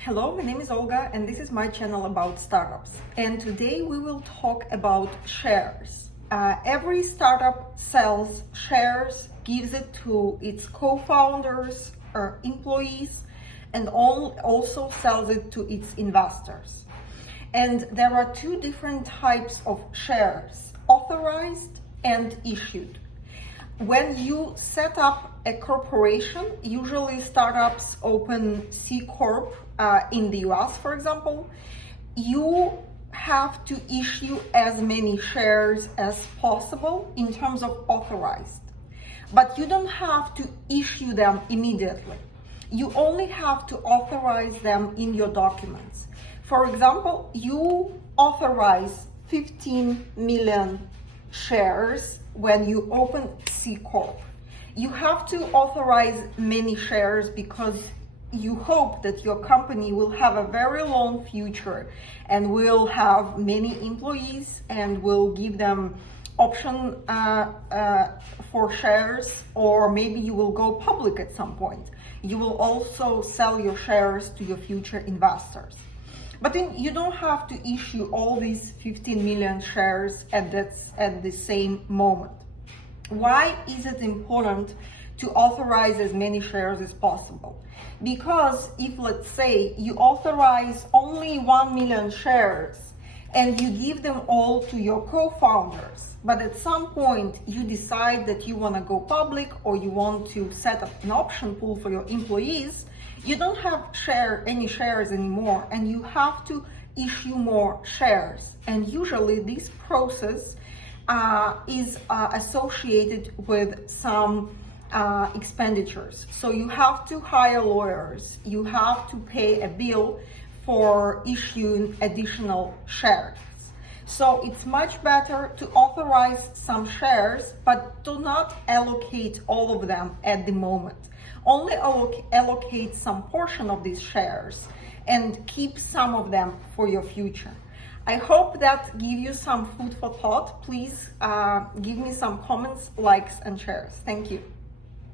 Hello, my name is Olga and this is my channel about startups. And today we will talk about shares. Every startup sells shares, gives it to its co-founders or employees, and also sells it to its investors. And there are two different types of shares, authorized and issued. When you set up a corporation, usually startups open C Corp in the US, for example, you have to issue as many shares as possible in terms of authorized. But you don't have to issue them immediately. You only have to authorize them in your documents. For example, you authorize 15 million shares when you open C Corp. You have to authorize many shares because you hope that your company will have a very long future and will have many employees and will give them option for shares, or maybe you will go public at some point. You will also sell your shares to your future investors. But then you don't have to issue all these 15 million shares at the same moment. Why is it important to authorize as many shares as possible? Because if, let's say, you authorize only 1 million shares and you give them all to your co-founders, but at some point you decide that you want to go public or you want to set up an option pool for your employees, you don't have any shares anymore and you have to issue more shares. And usually this process is associated with some expenditures. So you have to hire lawyers, you have to pay a bill for issuing additional shares. So it's much better to authorize some shares, but do not allocate all of them at the moment. Only allocate some portion of these shares and keep some of them for your future. I hope that give you some food for thought. Please give me some comments, likes, and shares. Thank you.